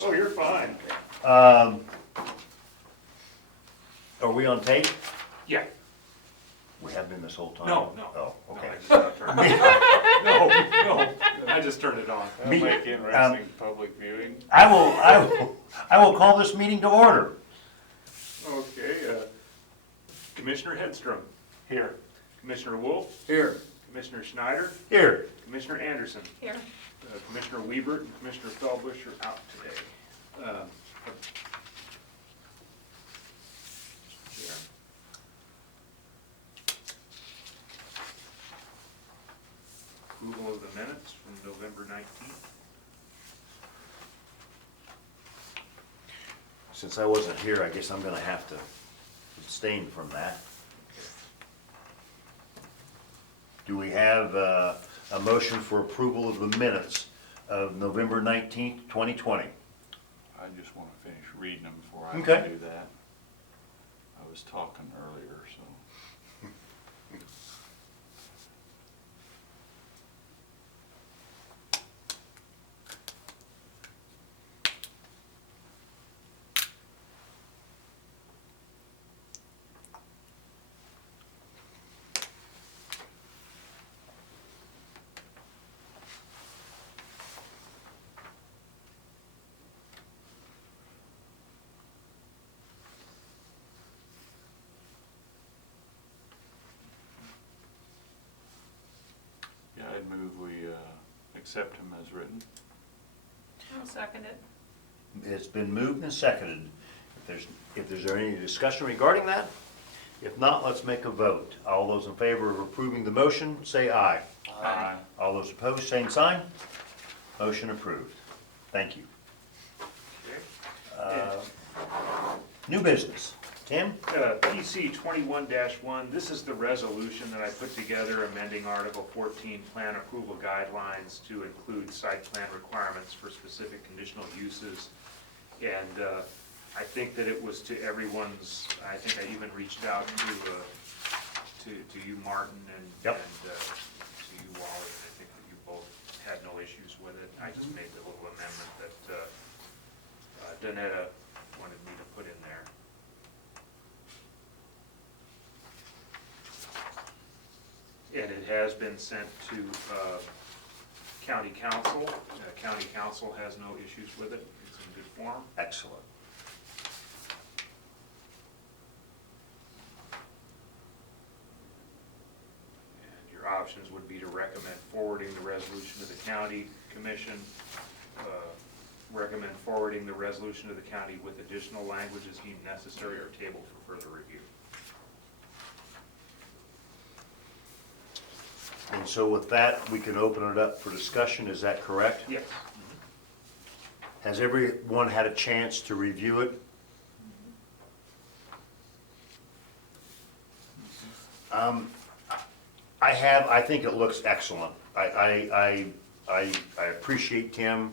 Oh, you're fine. Are we on tape? Yeah. We have been this whole time? No, no. Oh, No, okay. I just not turned it on. No, I just turned it on. That'll Me- make interesting public viewing. I will call this meeting to order. Okay, Commissioner Hedstrom, Here. Commissioner Wolf, Here. Commissioner Schneider, Here. Commissioner Anderson, Here. Commissioner Wiebert, and Commissioner Feldbush are out today. Here. Approval of the minutes from November 19th. Since I wasn't here, I guess I'm gonna have to abstain from that. Do we have a motion for approval of the minutes of November 19th, 2020? I just want to finish reading them before I Okay. do that. I was talking earlier, so. Yeah, I'd move we accept him as written. I'll second it. It's been moved and seconded. If there's any discussion regarding that? If not, let's make a vote. All those in favor of approving the motion, say aye. Aye. All those opposed, same sign. Motion approved. Thank you. Okay. New business. Tim? PC 21-1, this is the resolution that I put together amending Article 14 Plan Approval Guidelines to include site plan requirements for specific conditional uses. And I think that it was to everyone's, I think I even reached out to you, Martin, and Yep. and to you, Wally, and I think that you both had no issues with it. I just made the little amendment that Donetta wanted me to put in there. And it has been sent to county council. County council has no issues with it. It's in good form. Excellent. And your options would be to recommend forwarding the resolution to the county commission, recommend forwarding the resolution to the county with additional language as deemed necessary or tabled for further review. And so with that, we can open it up for discussion, is that correct? Yes. Has everyone had a chance to review it? I think it looks excellent. I appreciate Tim.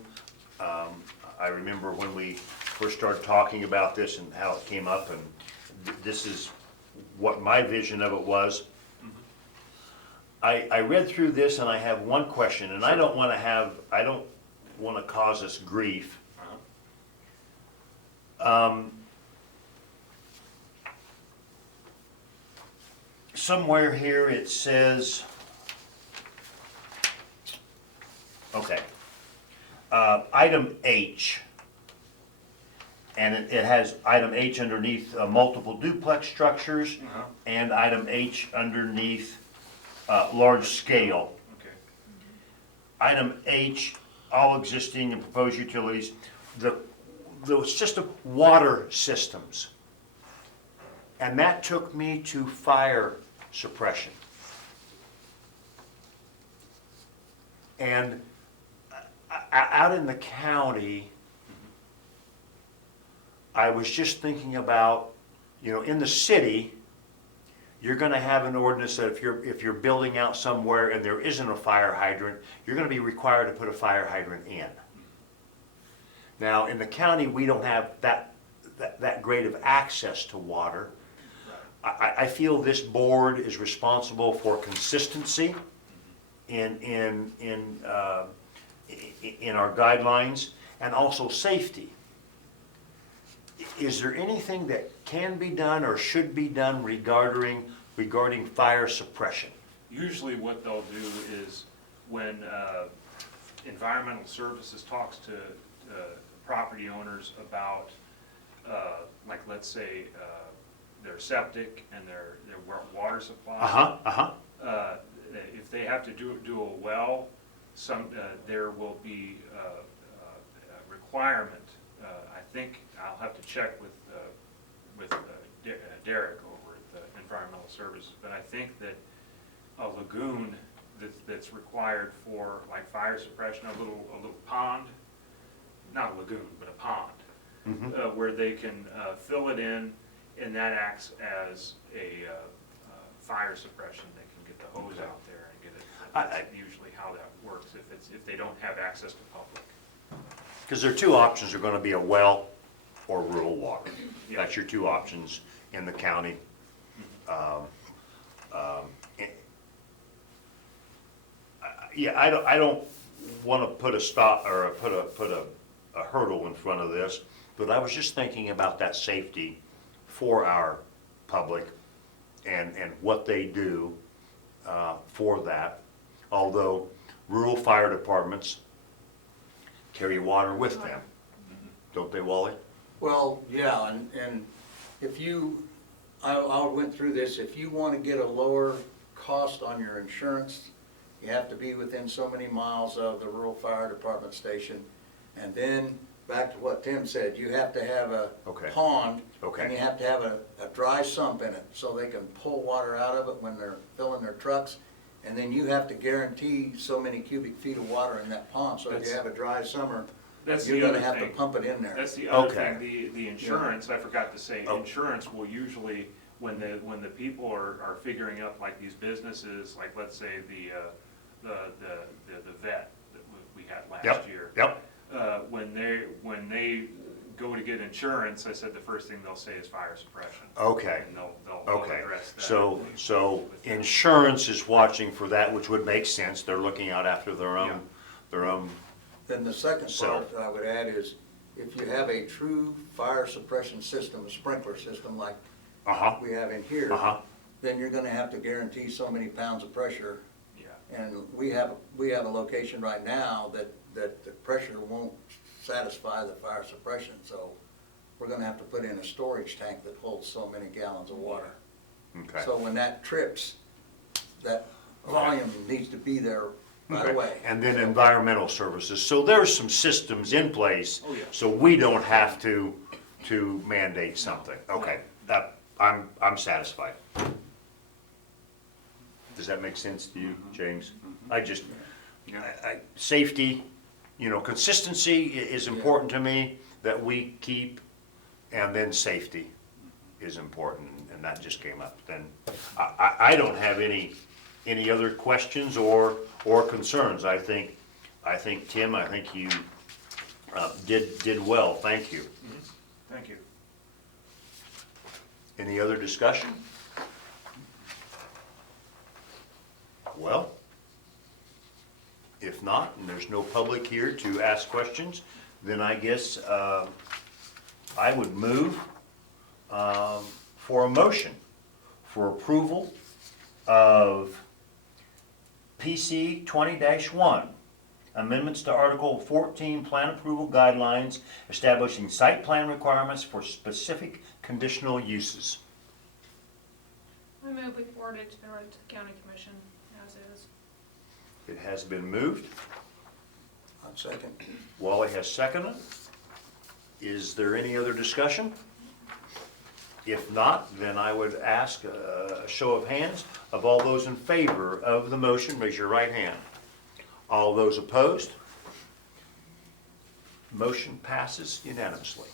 I remember when we first started talking about this and how it came up, and this is what my vision of it was. I read through this and I have one question, and I don't want to cause us grief. Somewhere here it says, okay, item H, and it has item H underneath multiple duplex structures, and item H underneath large scale. Okay. Item H, all existing and proposed utilities, the system, water systems. And that took me to fire suppression. And out in the county, I was just thinking about, in the city, you're gonna have an ordinance that if you're building out somewhere and there isn't a fire hydrant, you're gonna be required to put a fire hydrant in. Now, in the county, we don't have that great of access to water. I feel this board is responsible for consistency in our guidelines, and also safety. Is there anything that can be done or should be done regarding fire suppression? Usually what they'll do is when environmental services talks to property owners about, like, let's say, their septic and their water supply. If they have to do a well, there will be a requirement. I think I'll have to check with Derek over at the Environmental Services, but I think that a lagoon that's required for like fire suppression, a little pond, not a lagoon, but a pond, where they can fill it in, and that acts as a fire suppression. They can get the hose out there and get it. That's usually how that works if they don't have access to public. Because their two options are gonna be a well or rural water. Yeah. That's your two options in the county. Yeah, I don't wanna put a stop, or put a hurdle in front of this, but I was just thinking about that safety for our public and what they do for that. Although rural fire departments carry water with them, don't they, Wally? Well, yeah, and if you, I went through this, if you want to get a lower cost on your insurance, you have to be within so many miles of the rural fire department station. And then, back to what Tim said, you have to have a Okay. pond, Okay. and you have to have a dry sump in it, so they can pull water out of it when they're filling their trucks. And then you have to guarantee so many cubic feet of water in that pond, so if you That's- have a dry summer, That's you're the gonna other have to thing. pump it in there. That's the other Okay. thing, the insurance, I forgot to say, Oh. insurance will usually, when the people are figuring up like these businesses, like let's say the vet that we had last year. Yep. When they go to get insurance, I said the first thing they'll say is fire suppression. Okay. And they'll Okay, address that. so insurance is watching for that, which would make sense. They're looking out after their Yeah. own, Then the second So- part that I would add is, if you have a true fire suppression system, a sprinkler system like we have in here, then you're gonna have to guarantee so many pounds of pressure. Yeah. And we have a location right now that the pressure won't satisfy the fire suppression, so we're gonna have to put in a storage tank that holds so many gallons of water. Okay. So when that trips, that volume needs to be there right away. And then environmental services. So there's some systems in place. Oh, yeah. So we don't have to mandate something. Okay, I'm satisfied. Does that make sense to you, James? I just, safety, consistency is important to me, that we keep, and then safety is important, and that just came up. Then, I don't have any other questions or concerns. I think, Tim, I think you did well, thank you. Thank you. Any other discussion? Well, if not, and there's no public here to ask questions, then I guess I would move for a motion for approval of PC 20-1, amendments to Article 14 Plan Approval Guidelines establishing site plan requirements for specific conditional uses. I move we forward it to the county commission as is. It has been moved. On second. Wally has seconded. Is there any other discussion? If not, then I would ask a show of hands of all those in favor of the motion. Raise your right hand. All those opposed? Motion passes unanimously.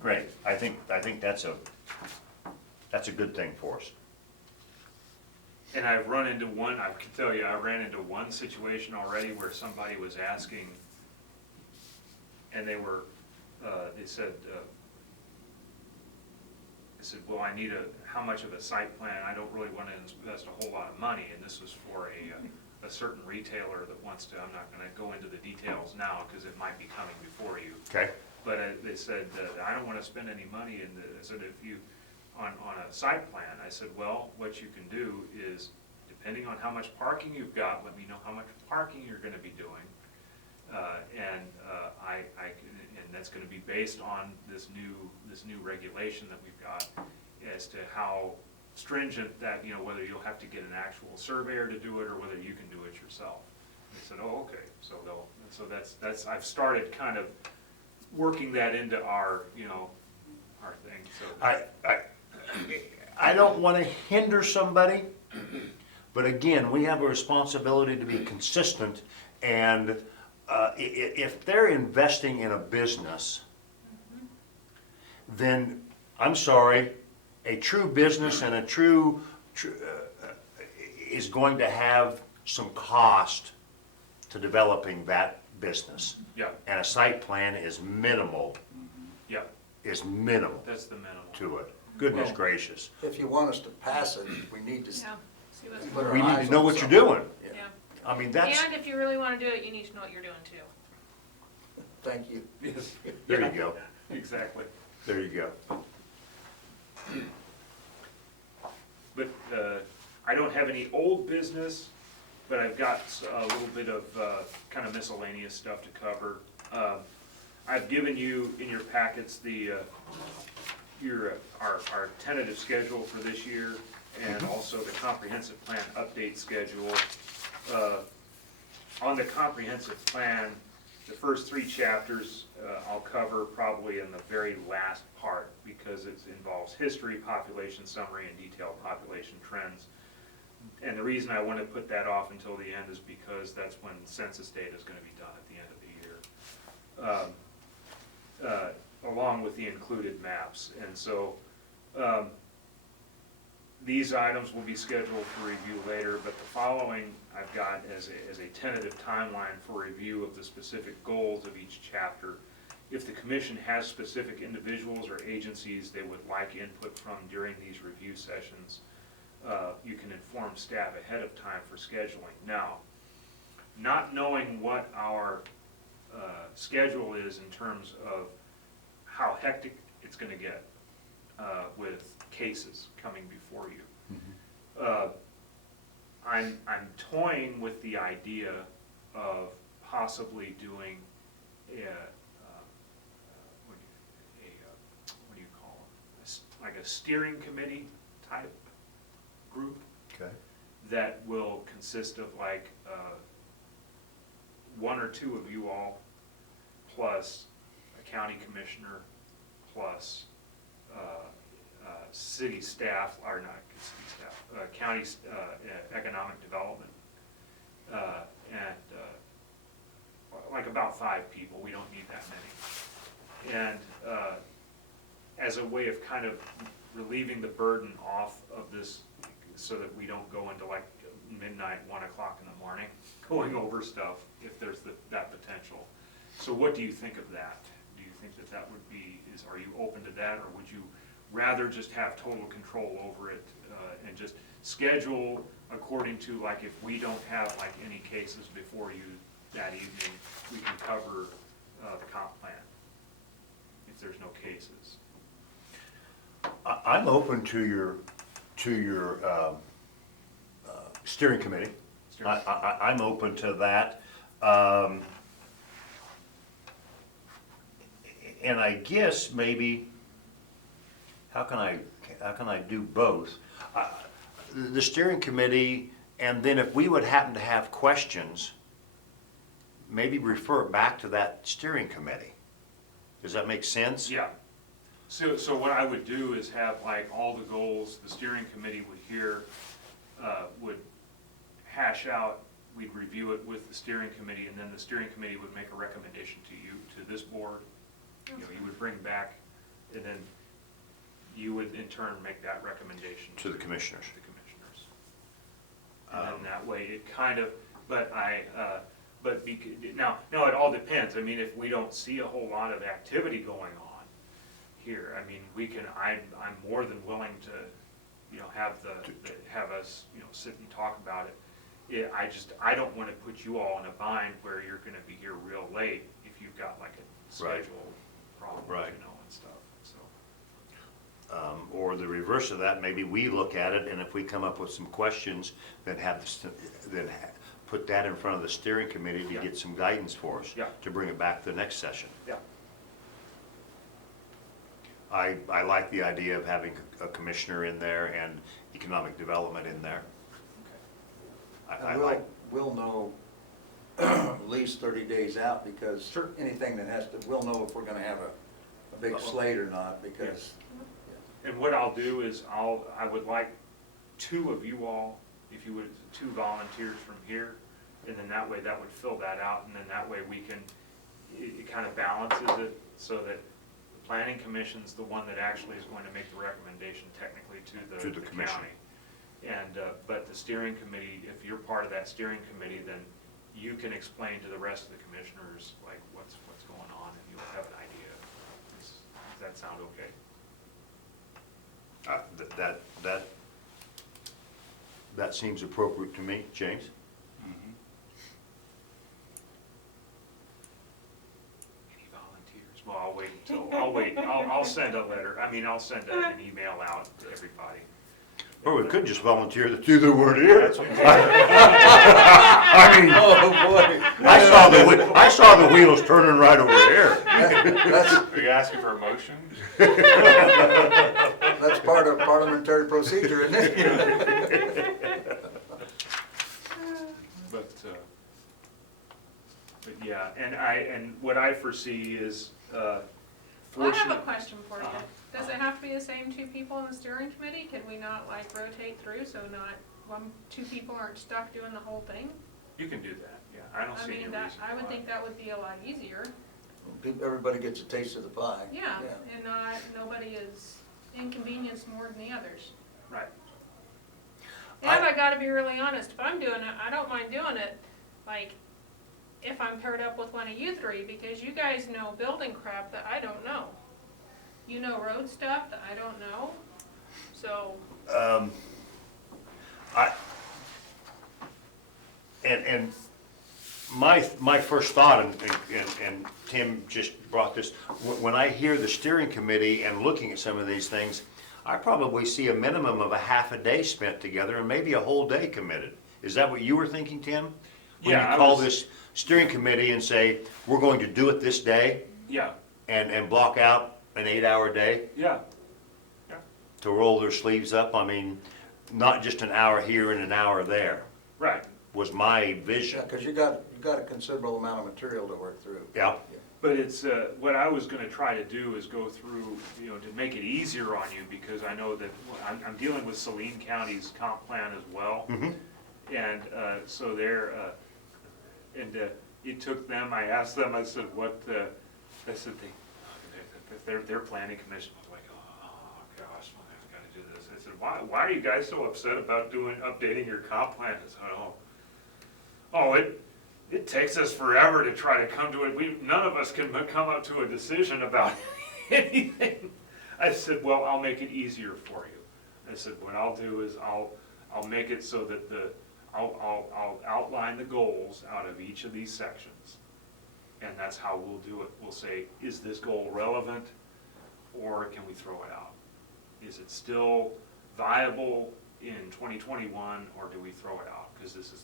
Great. I think that's a good thing for us. And I've run into one, I can tell you, I ran into one situation already where somebody was asking, and they said, well, how much of a site plan? I don't really want to invest a whole lot of money, and this was for a certain retailer that wants to, I'm not gonna go into the details now, because it might be coming before you. Okay, But they said, I don't wanna spend any money, and I said, if you, on a site plan, I said, well, what you can do is, depending on how much parking you've got, let me know how much parking you're gonna be doing. And that's gonna be based on this new regulation that we've got as to how stringent that, whether you'll have to get an actual surveyor to do it or whether you can do it yourself. They said, oh, okay, so that's, I've started kind of working that into our, our thing, so. I don't want to hinder somebody, but again, we have a responsibility to be consistent, and if they're investing in a business, then, I'm sorry, a true business and a true is going to have some cost to developing that business. Yeah, And a site plan is minimal, yeah, is minimal that's the minimum. to it. Goodness Well, gracious. If you want us to pass it, we need to Yeah, see what's. put our We need eyes to know on what you're something. doing. Yeah. Yeah. I mean, that's, And if you really wanna do it, you need to know what you're doing too. Thank you. Yes. there you go, Exactly. there you go. But I don't have any old business, but I've got a little bit of kind of miscellaneous stuff to cover. I've given you in your packets our tentative schedule for this year, and also the comprehensive plan update schedule. On the comprehensive plan, the first 3 chapters I'll cover probably in the very last part, because it involves history, population summary, and detailed population trends. And the reason I want to put that off until the end is because that's when census data is going to be done at the end of the year, along with the included maps. And so these items will be scheduled for review later, but the following I've got as a tentative timeline for review of the specific goals of each chapter. If the commission has specific individuals or agencies they would like input from during these review sessions, you can inform staff ahead of time for scheduling. Now, not knowing what our schedule is in terms of how hectic it's going to get with cases coming before you, I'm toying with the idea of possibly doing what do you call them? Like a steering committee type group Okay. that will consist of like 1 or 2 of you all, plus a county commissioner, plus city staff, or not city staff, county economic development, and like about 5 people. We don't need that many. And as a way of kind of relieving the burden off of this, so that we don't go into like midnight, 1 o'clock in the morning, going over stuff if there's that potential. So what do you think of that? Do you think that that would be, are you open to that, or would you rather just have total control over it and just schedule according to, like, if we don't have like any cases before you that evening, we can cover the comp plan if there's no cases? I'm open to your steering committee. I'm open to that. And I guess maybe, how can I do both? The steering committee, and then if we would happen to have questions, maybe refer it back to that steering committee. Does that make sense? Yeah. So what I would do is have like all the goals, the steering committee would hear, would hash out, we'd review it with the steering committee, and then the steering committee would make a recommendation to you, to this board. You would bring back, and then you would in turn make that recommendation To the commissioners. to the commissioners. And then that way it kind of, now it all depends. I mean, if we don't see a whole lot of activity going on here, I mean, I'm more than willing to, have us, sit and talk about it. I don't wanna put you all in a bind where you're gonna be here real late if you've got like a Right. schedule problem, you know, Right. and stuff, so. Or the reverse of that, maybe we look at it, and if we come up with some questions, put that in front of the steering committee to Yeah. get some guidance for us. Yeah. To bring it back to the next session. Yeah. I like the idea of having a commissioner in there and economic development in there. I And like, we'll know at least 30 days out, because Sure. anything that has to, we'll know if we're gonna have a big Uh-oh. slate or not, because, And what I'll do is I would like two of you all, if you would, two volunteers from here, and then that way, that would fill that out, and then that way we can, it kind of balances it, so that the planning commission's the one that actually is going to make the recommendation technically to To the the commission. county. And, but the steering committee, if you're part of that steering committee, then you can explain to the rest of the commissioners, like, what's going on, and you'll have an idea. Does that sound okay? that seems appropriate to me, James. Mhm. Any volunteers? Well, I'll wait until, I'll send a letter, I'll send an email out to everybody. Or we could just volunteer that do the word here. That's okay. I mean, oh boy, I saw the wheels turning right over here. that's, Are you asking for a motion? that's part of parliamentary procedure, isn't it? But yeah, and what I foresee is, Well, I have a fortunate, question for you. Does it have to be the same two people in the steering committee? Can we not like rotate through so not two people aren't stuck doing the whole thing? you can do that, yeah, I don't see any reason I would why. think that would be a lot easier. Everybody gets a taste of the pie. Yeah, and nobody is inconvenienced more than the others. Right, And I gotta be really honest, if I'm doing it, I don't mind doing it, like, if I'm paired up with one of you three, because you guys know building crap that I don't know. You know road stuff that I don't know, so, And my first thought, and Tim just brought this, when I hear the steering committee and looking at some of these things, I probably see a minimum of a half a day spent together and maybe a whole day committed. Is that what you were thinking, Tim? When Yeah, I you call was- this steering committee and say, we're going to do it this day, yeah, and block out an 8-hour day yeah, to roll their sleeves up? I mean, not just an hour here and an hour there, right. was my Yeah, vision. because you got a considerable amount of material to work through. Yeah. But it's, what I was gonna try to do is go through, to make it easier on you, because I know that, I'm dealing with Saline County's comp plan as well. Mhm. And, so it took them, I asked them, I said, I said, their planning commission was like, oh gosh, I've gotta do this. I said, why are you guys so upset about updating your comp plan? I said, it takes us forever to try to come to it. None of us can come up to a decision about anything. I said, well, I'll make it easier for you. I said, what I'll do is I'll make it so that I'll outline the goals out of each of these sections. And that's how we'll do it. We'll say, is this goal relevant, or can we throw it out? Is it still viable in 2021, or do we throw it out? Because this is,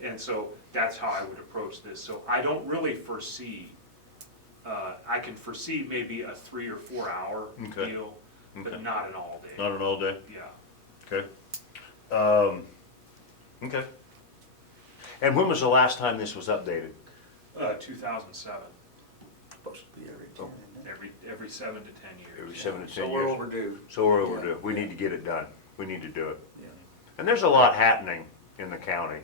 and so that's how I would approach this. So I don't really foresee, I can foresee maybe a 3 or 4 hour Okay. deal, Okay. but not an all day. Not an all day? Yeah. Okay. Okay. And when was the last time this was updated? 2007, Supposed to be every 10, isn't it? every 7 to 10 years. Every 7 to 10 So years? we're overdue. So we're overdue. Yeah. We need to get it done. We need to do it. Yeah. And there's a lot happening in the county.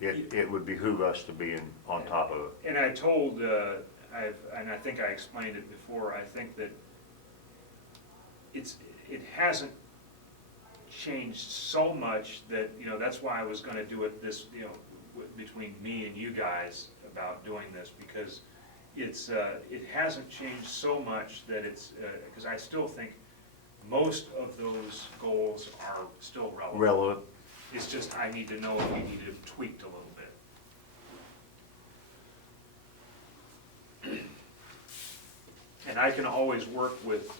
It would behoove us to be on top of it. And I told, and I think I explained it before, I think that it hasn't changed so much that, that's why I was gonna do it this, between me and you guys about doing this, because it hasn't changed so much that because I still think most of those goals are still relevant. Relevant. It's just, I need to know if you need it tweaked a little bit. And I can always work with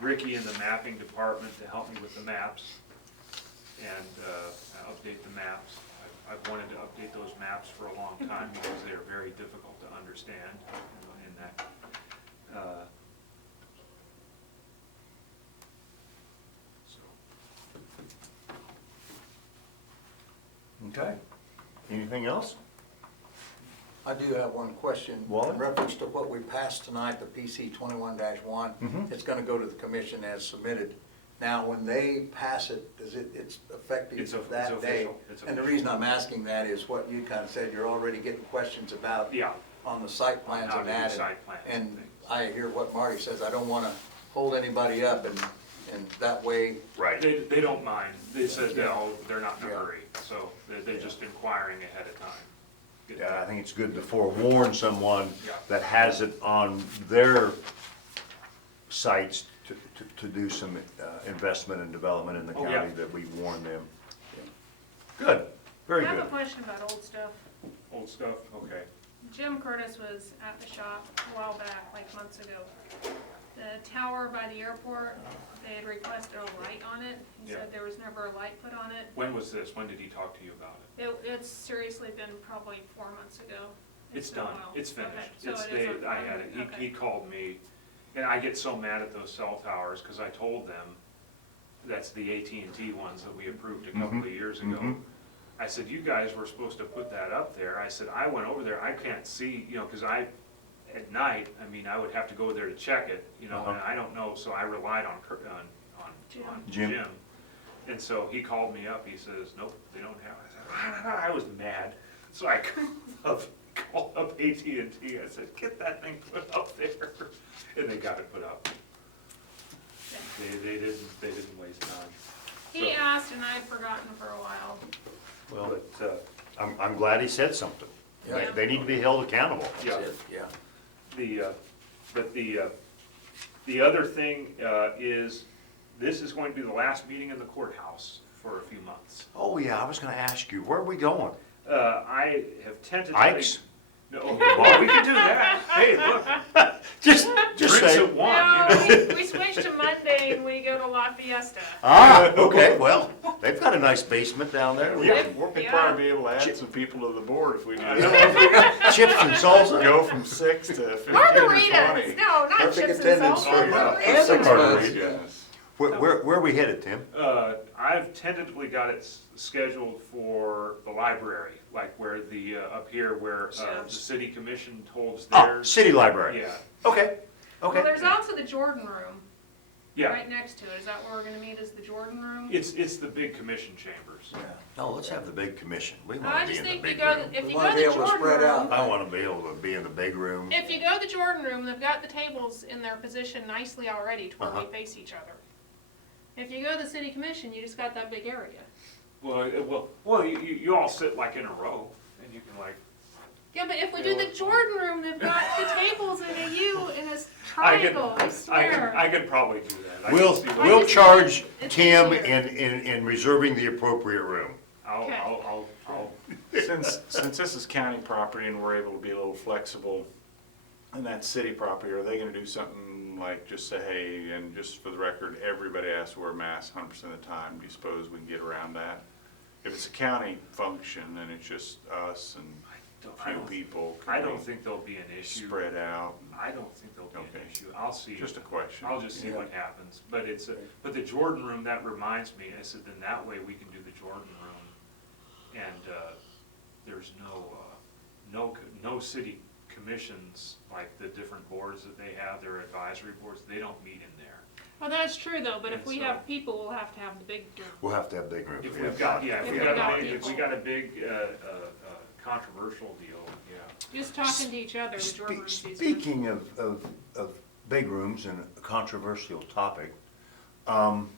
Ricky in the mapping department to help me with the maps and update the maps. I've wanted to update those maps for a long time because they are very difficult to understand, you know, in that. So, Okay. Anything else? I do have one question. Wally? In reference to what we passed tonight, the PC 21-1, Mhm. it's gonna go to the commission as submitted. Now, when they pass it, it's effective It's that day? official. It's And the official. reason I'm asking that is what you kind of said, you're already getting questions about yeah, on the site plans how and to do that. site plans and And things. I hear what Marty says, I don't wanna hold anybody up, and that way, Right. They don't mind. They said, Yeah. no, they're not in a Yeah. hurry, so they're just inquiring ahead of time. Get Yeah, I that. think it's good to forewarn someone Yeah. that has it on their sites to do some investment and development in the Oh, yeah. county, that we warn them. Good, very I have a good. question about old stuff. Old stuff, okay. Jim Curtis was at the shop a while back, like months ago. The tower by the airport, they had requested a light on it. He Yeah. said there was never a light put on it. When was this? When did he talk to you about it? It's seriously been probably 4 months ago. It's been a done. while. It's Okay, finished. so It's, it is they, on- I had it. okay. He called me, and I get so mad at those cell towers, because I told them, that's the AT&T ones that we approved a couple of years ago. mhm. I said, you guys were supposed to put that up there. I said, I went over there, I can't see, you know, because at night, I mean, I would have to go there to check it, you know, and I don't know, so I relied on Jim. Jim. And so he called me up, he says, nope, they don't have it. I was mad, so I called up AT&T, I said, get that thing put up there, and they got it put up. They didn't waste time. He asked and I'd forgotten for a while. Well, But, I'm glad he said something. Yeah. They need to be held accountable. yeah. that's it, yeah. The other thing is, this is going to be the last meeting in the courthouse for a few months. Oh, yeah, I was gonna ask you, where are we going? I have tentatively. Ike's? No, well, we can do that. Hey, look, Just drinks say. at one, No, you know. we switched to Monday and we go to La Fiesta. Ah, okay, well, they've got a nice basement down there. Yeah. We'll Yeah. probably be able to add some people to the board if we do I that. Chips and salsa. Go from 6 to 15 or Margaritas, 20. no, not Perfect chips and attendance. salsa, Oh, yeah. And six margaritas. months. Yes. Where are we headed, Tim? I've tentatively got it scheduled for the library, like where the, up here where the city commission holds Oh, theirs. City Library. Yeah, Okay, okay. Well, there's also the Jordan Room yeah. right next to it. Is that where we're gonna meet, is the Jordan Room? It's the big commission chambers. No, let's have the big commission. We I wanna be just in the think you big go, room. if We you wanna go be to able the to Jordan spread out. Room, I wanna be able to be in the big room. if you go to the Jordan Room, they've got the tables in their position nicely already to where we Uh-huh. face each other. If you go to the city commission, you just got that big area. Well, you all sit like in a row, and you can like. Yeah, but if we do the Jordan Room, they've got the tables in a U in a I could, triangle, I swear. I could probably do that. I can We'll, see what- we'll just charge think it's Tim easier. in reserving the appropriate room. Okay. I'll. Since this is county property and we're able to be a little flexible, and that's city property, are they gonna do something like just say, hey, and just for the record, everybody has to wear masks 100% of the time? Do you suppose we can get around that? If it's a county function and it's just us and I a few don't- people, I can don't we think there'll be an issue. spread out? I don't think there'll be an Okay. issue. I'll see. Just a question. I'll just see Yeah. what happens. But but the Jordan Room, that reminds me, I said, then that way we can do the Jordan Room. And, there's no city commissions, like the different boards that they have, their advisory boards, they don't meet in there. Well, that's true though, but if And we so- have people, we'll have to have the big room. We'll have to have big rooms. If we've got, yeah, if If we we've got got a big, if we people. got a big, controversial deal, yeah. Just talking to each other, the Jordan Room's easier. Speaking of big rooms and a controversial topic, and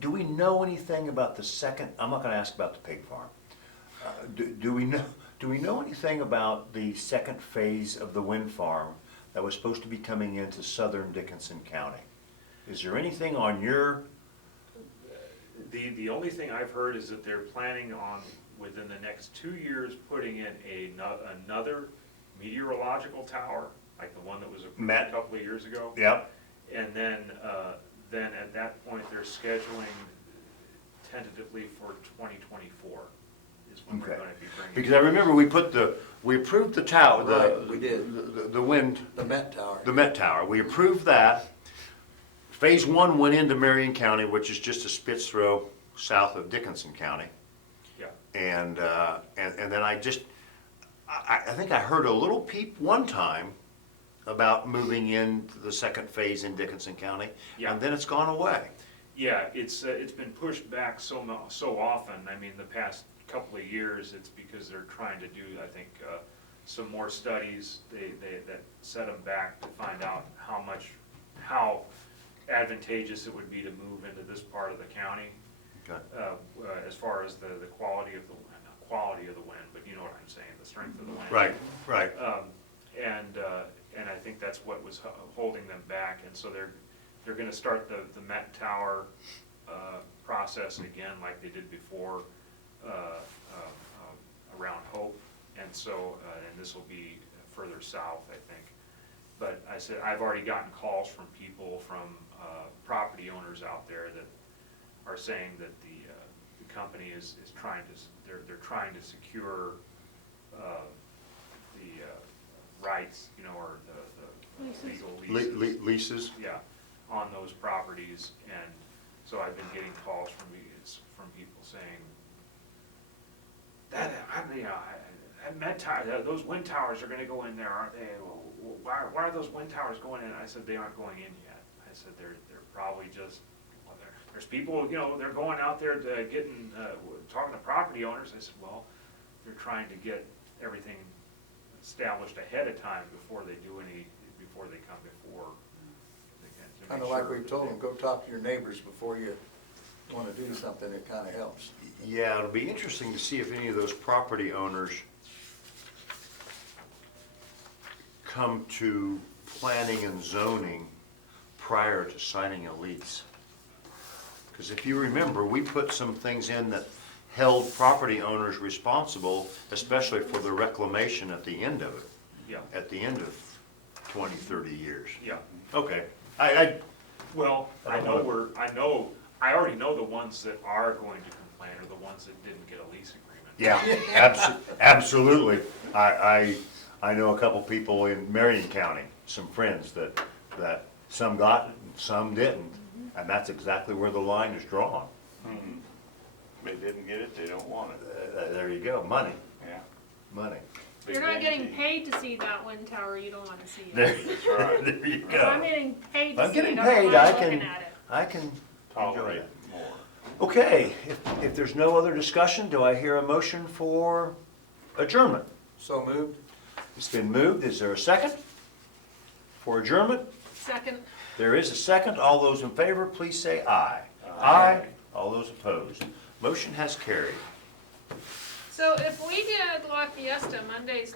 do we know anything about the second, I'm not gonna ask about the pig farm. Do we know anything about the second phase of the wind farm that was supposed to be coming into southern Dickinson County? Is there anything on your The only thing I've heard is that they're planning on, within the next 2 years, putting in another meteorological tower, like the one that was approved Met. a couple of years ago. Yep. And then at that point, they're scheduling tentatively for 2024 is when they're Okay. gonna be bringing. Because I remember we approved the tower, Right, we did. the wind, The Met Tower. the Met Tower. We approved that. Phase one went into Marion County, which is just a spit's throw south of Dickinson County. Yeah, And then I think I heard a little peep one time about moving into the second phase in Dickinson County. Yeah. And then it's gone away. yeah, it's been pushed back so often. I mean, the past couple of years, it's because they're trying to do, I think, some more studies that set them back to find out how advantageous it would be to move into this part of the county, Okay. as far as the quality of the, not quality of the wind, but you know what I'm saying, the strength of the wind. Right, right. And I think that's what was holding them back, and so they're gonna start the Met Tower process again, like they did before, around Hope, and so, and this will be further south, I think. But I said, I've already gotten calls from people, from property owners out there that are saying that the company is trying to, they're trying to secure the rights, you know, or the legal leases. Leases? Yeah, on those properties, and so I've been getting calls from people saying, that Met Tower, those wind towers are gonna go in there, aren't they? Well, why are those wind towers going in? I said, they aren't going in yet. I said, they're probably just, well, there's people, you know, they're going out there to getting, talking to property owners. I said, well, they're trying to get everything established ahead of time before they come before. to Kind make of like sure we've that told they- them, go talk to your neighbors before you want to do something, it kind of helps. Yeah, it'll be interesting to see if any of those property owners come to planning and zoning prior to signing a lease. Because if you remember, we put some things in that held property owners responsible, especially for the reclamation at the end of it, Yeah, at the end of 20, 30 years. yeah. Okay, Well, I don't I already know the ones that are going to complain are the ones that didn't get a lease agreement. yeah, absolutely. I know a couple people in Marion County, some friends that some got, and some didn't, and that's exactly where the line is drawn. They didn't get it, they don't want it, There you go, money, yeah. money. You're not getting paid to see that wind tower, you don't wanna see There, it. That's right. there you If I'm go. getting paid to I'm see it, getting I don't paid, mind I looking can, at it. I can enjoy Tolerate that. more. Okay, if there's no other discussion, do I hear a motion for adjournment? So moved? It's been moved, is there a second for adjournment? Second, There is a second, all those in favor, please say aye. Aye. All those opposed. Motion has carried. so if we did La Fiesta Mondays